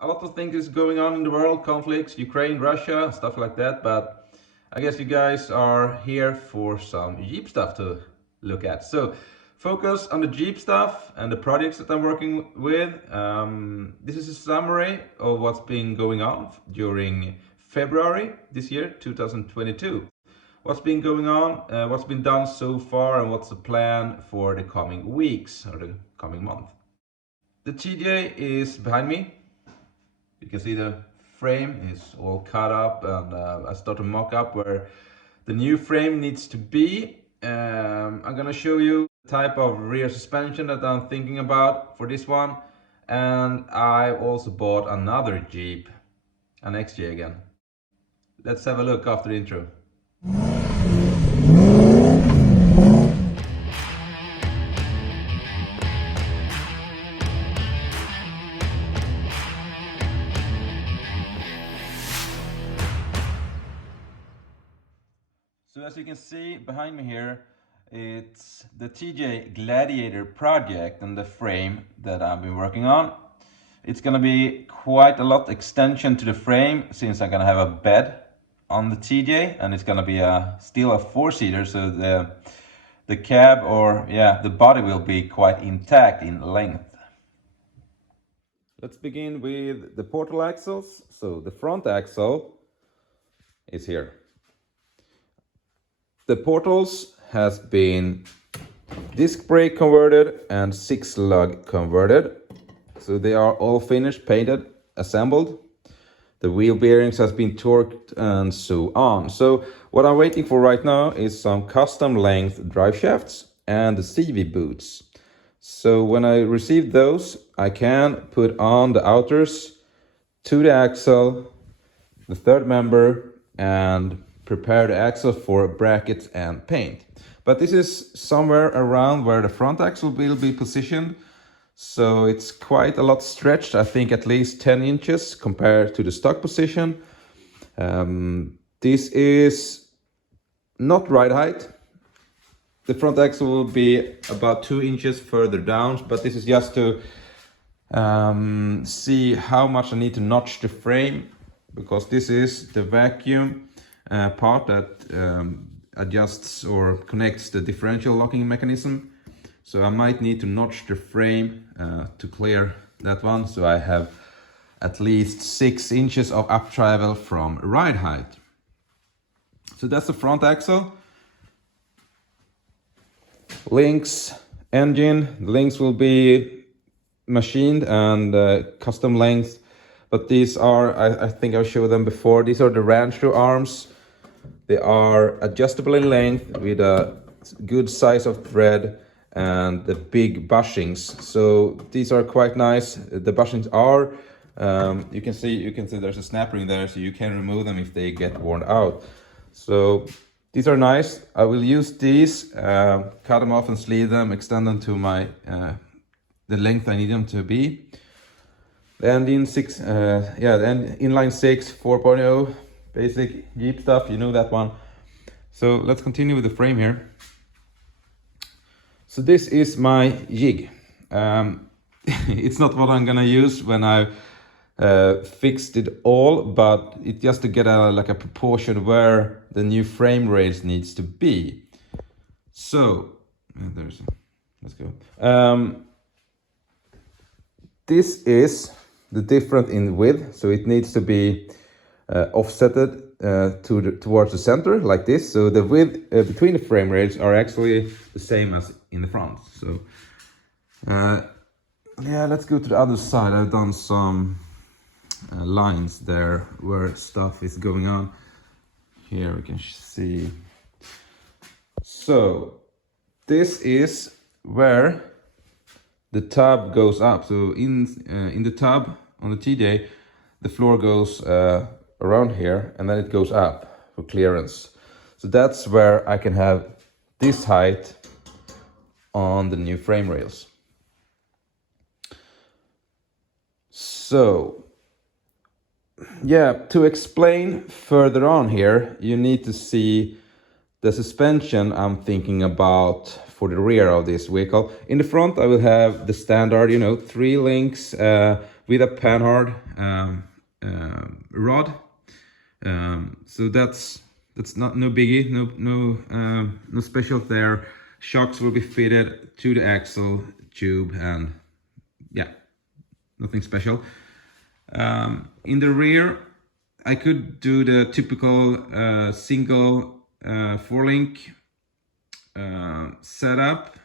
a lot of things is going on in the world, conflicts, Ukraine, Russia, stuff like that, but I guess you guys are here for some Jeep stuff to look at. So focus on the Jeep stuff and the projects that I'm working with. This is a summary of what's been going on during February this year, 2022. What's been going on, what's been done so far, and what's the plan for the coming weeks or the coming month. The TJ is behind me. You can see the frame is all cut up, and I start to mock up where the new frame needs to be. I'm gonna show you the type of rear suspension that I'm thinking about for this one, and I also bought another Jeep, an XJ again. Let's have a look after the intro. So as you can see behind me here, it's the TJ Gladiator project and the frame that I've been working on. It's gonna be quite a lot extension to the frame since I'm gonna have a bed on the TJ, and it's gonna be still a four-seater, so the cab, or yeah, the body will be quite intact in length. Let's begin with the portal axles. So the front axle is here. The portals has been disc brake converted and 6-lug converted. So they are all finished, painted, assembled. The wheel bearings has been torqued and so on. So what I'm waiting for right now is some custom length drive shafts and the CV boots. So when I receive those, I can put on the outers to the axle, the third member, and prepare the axle for brackets and paint. But this is somewhere around where the front axle will be positioned, so it's quite a lot stretched. I think at least 10 inches compared to the stock position. This is not ride height. The front axle will be about 2 inches further down, but this is just to see how much I need to notch the frame, because this is the vacuum part that adjusts or connects the differential locking mechanism. So I might need to notch the frame to clear that one, so I have at least 6 inches of up travel from ride height. So that's the front axle. Links, engine, the links will be machined and custom length, but these are, I think I've showed them before, these are the Rancho Arms. They are adjustable in length with a good size of thread and the big bushings. So these are quite nice. The bushings are, you can see there's a snap ring there, so you can remove them if they get worn out. So these are nice. I will use these, cut them off and sleeve them, extend them to my the length I need them to be. The engine the inline 6 4.0, basic Jeep stuff, you know that one. So let's continue with the frame here. So this is my jig. It's not what I'm gonna use when I fixed it all, but it's just to get a proportion where the new frame rails needs to be. So let's go. This is the difference in width, so it needs to be offsetted towards the center like this. So the width between the frame rails are actually the same as in the front. So yeah, let's go to the other side. I've done some lines there where stuff is going on. Here we can see. So this is where the tub goes up. So in the tub on the TJ, the floor goes around here, and then it goes up for clearance. So that's where I can have this height on the new frame rails. So yeah, to explain further on here, you need to see the suspension I'm thinking about for the rear of this vehicle. In the front, I will have the standard, 3 links with a panhard rod. So that's not no biggie, no special there. Shocks will be fitted to the axle tube, and yeah, nothing special. In the rear, I could do the typical single 4-link setup,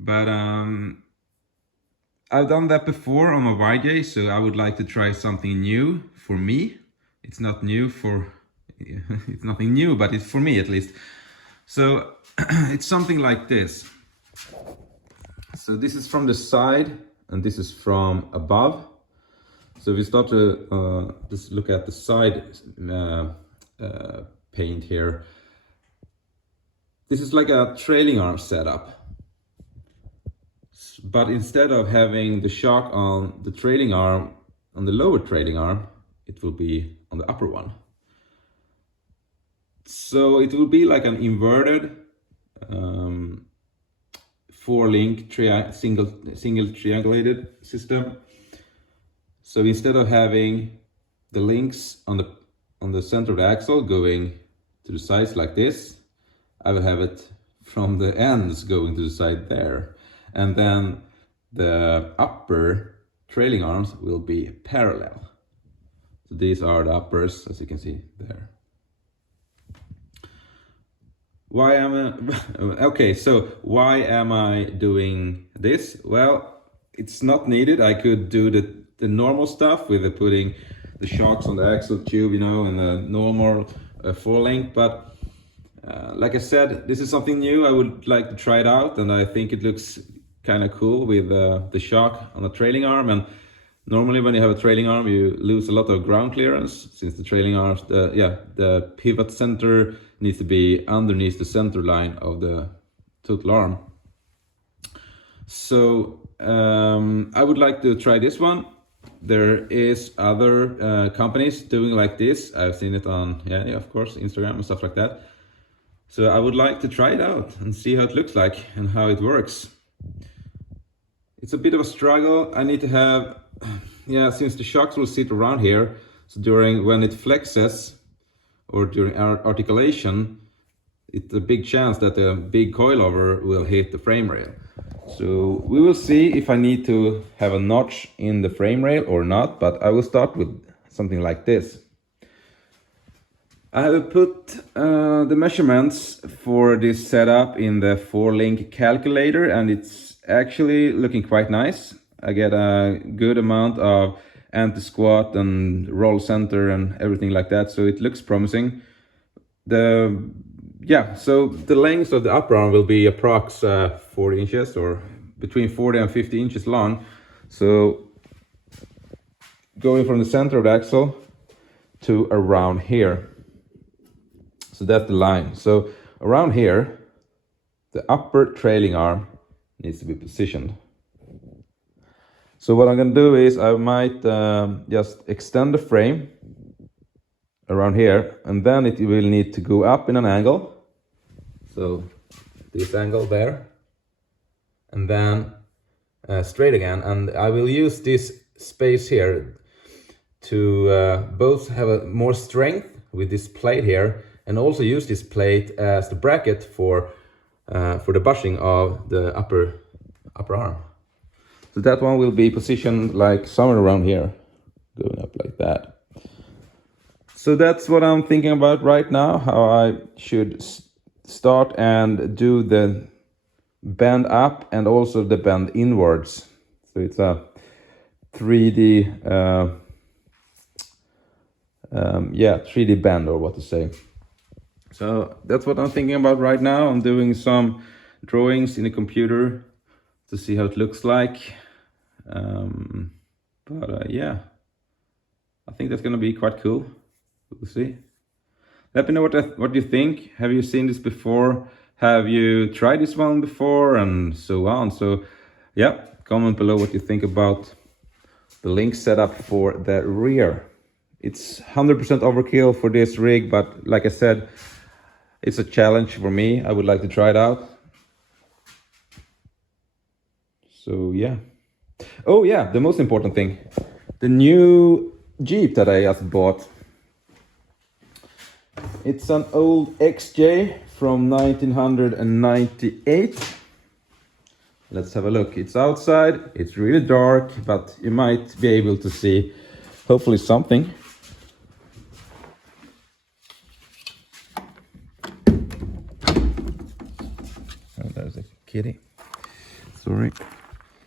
but I've done that before on a YJ, so I would like to try something new for me. It's not new for, it's nothing new, but it's for me at least. So it's something like this. So this is from the side and this is from above. So if we start to just look at the side paint here, this is like a trailing arm setup. But instead of having the shock on the trailing arm, on the lower trailing arm, it will be on the upper one. So it will be like an inverted 4-link single triangulated system. So instead of having the links on the center of the axle going to the sides like this, I will have it from the ends going to the side there. And then the upper trailing arms will be parallel. So these are the uppers, as you can see there. Why am I, okay, so why am I doing this? Well, it's not needed. I could do the normal stuff with putting the shocks on the axle tube, you know, and the normal 4-link, but like I said, this is something new. I would like to try it out, and I think it looks kind of cool with the shock on the trailing arm. And normally when you have a trailing arm, you lose a lot of ground clearance, since the trailing arms, the pivot center needs to be underneath the center line of the total arm. So I would like to try this one. There is other companies doing like this. I've seen it on, yeah, of course, Instagram and stuff like that. So I would like to try it out and see how it looks like and how it works. It's a bit of a struggle. I need to have, yeah, since the shocks will sit around here, so when it flexes or during articulation, it's a big chance that the big coilover will hit the frame rail. So we will see if I need to have a notch in the frame rail or not, but I will start with something like this. I have put the measurements for this setup in the 4-link calculator, and it's actually looking quite nice. I get a good amount of anti-squat and roll center and everything like that, so it looks promising. So the length of the upper arm will be approx 40 inches, or between 40 and 50 inches long. So going from the center of the axle to around here. So that's the line. So around here, the upper trailing arm needs to be positioned. So what I'm going to do is I might just extend the frame around here, and then it will need to go up in an angle. So this angle there, and then straight again. And I will use this space here to both have more strength with this plate here, and also use this plate as the bracket for the bushing of the upper arm. So that one will be positioned like somewhere around here, going up like that. So that's what I'm thinking about right now, how I should start and do the bend up and also the bend inwards. So it's a 3D 3D bend, or what to say. So that's what I'm thinking about right now. I'm doing some drawings in the computer to see how it looks like. Yeah, I think that's gonna be quite cool. We'll see. Let me know what you think. Have you seen this before? Have you tried this one before, and so on? So yeah, comment below what you think about the link setup for the rear. It's 100% overkill for this rig, but like I said, it's a challenge for me. I would like to try it out. So yeah. Oh yeah, the most important thing. The new Jeep that I just bought. It's an old XJ from 1998. Let's have a look. It's outside, it's really dark, but you might be able to see hopefully something. Oh, there's a kitty. Sorry.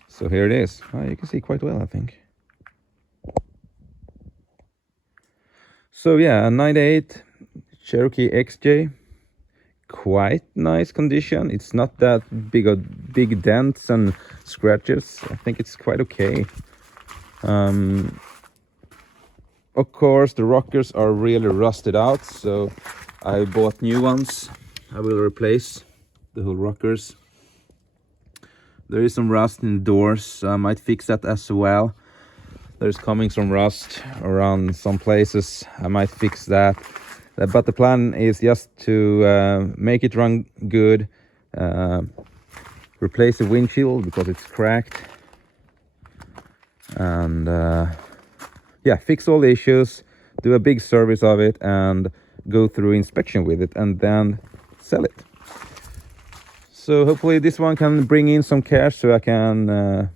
So here it is. Oh, you can see quite well, I think. So yeah, a 98 Cherokee XJ. Quite nice condition. It's not that big dents and scratches. I think it's quite okay. Of course, the rockers are really rusted out, so I bought new ones. I will replace the whole rockers. There is some rust in the doors, so I might fix that as well. There's coming some rust around some places. I might fix that. But the plan is just to make it run good, replace the windshield because it's cracked, and yeah, fix all the issues, do a big service of it, and go through inspection with it, and then sell it. So hopefully this one can bring in some cash so I can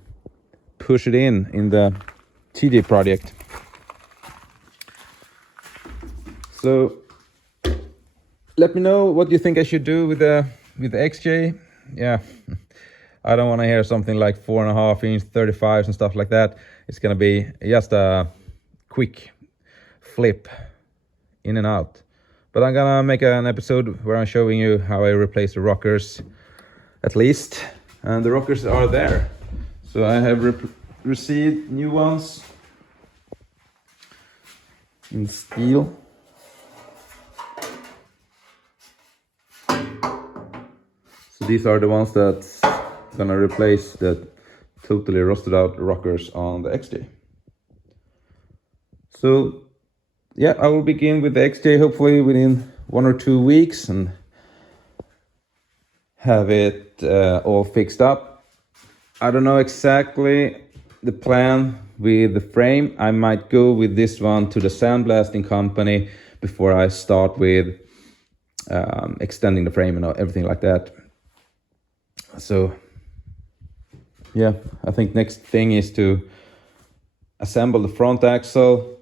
push it in the TJ project. So let me know what you think I should do with the XJ. Yeah, I don't want to hear something like 4.5-inch 35s and stuff like that. It's gonna be just a quick flip in and out. But I'm gonna make an episode where I'm showing you how I replace the rockers, at least. And the rockers are there. So I have received new ones in steel. So these are the ones that's gonna replace the totally rusted out rockers on the XJ. So yeah, I will begin with the XJ hopefully within 1 or 2 weeks and have it all fixed up. I don't know exactly the plan with the frame. I might go with this one to the sandblasting company before I start with extending the frame and everything like that. So yeah, I think next thing is to assemble the front axle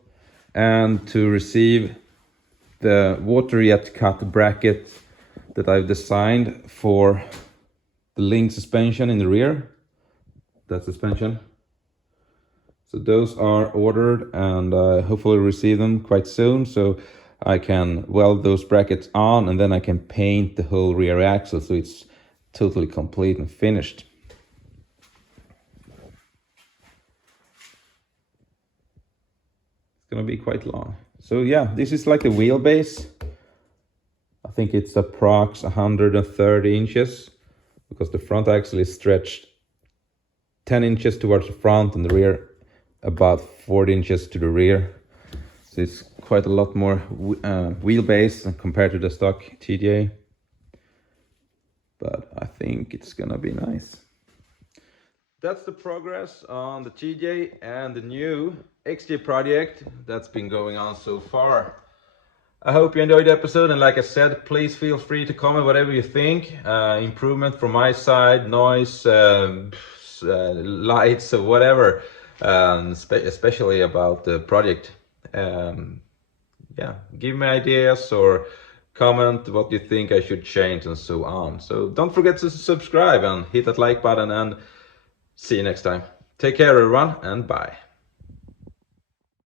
and to receive the water jet cut bracket that I've designed for the link suspension in the rear. That suspension. So those are ordered and hopefully receive them quite soon, so I can weld those brackets on and then I can paint the whole rear axle so it's totally complete and finished. It's gonna be quite long. So yeah, this is like the wheelbase. I think it's approx 130 inches because the front axle is stretched 10 inches towards the front and the rear about 40 inches to the rear. So it's quite a lot more wheelbase compared to the stock TJ. But I think it's gonna be nice. That's the progress on the TJ and the new XJ project that's been going on so far. I hope you enjoyed the episode, and like I said, please feel free to comment whatever you think. Improvement from my side, noise, lights, or whatever, especially about the project. Yeah, give me ideas or comment what you think I should change and so on. So don't forget to subscribe and hit that like button, and see you next time. Take care everyone, and bye.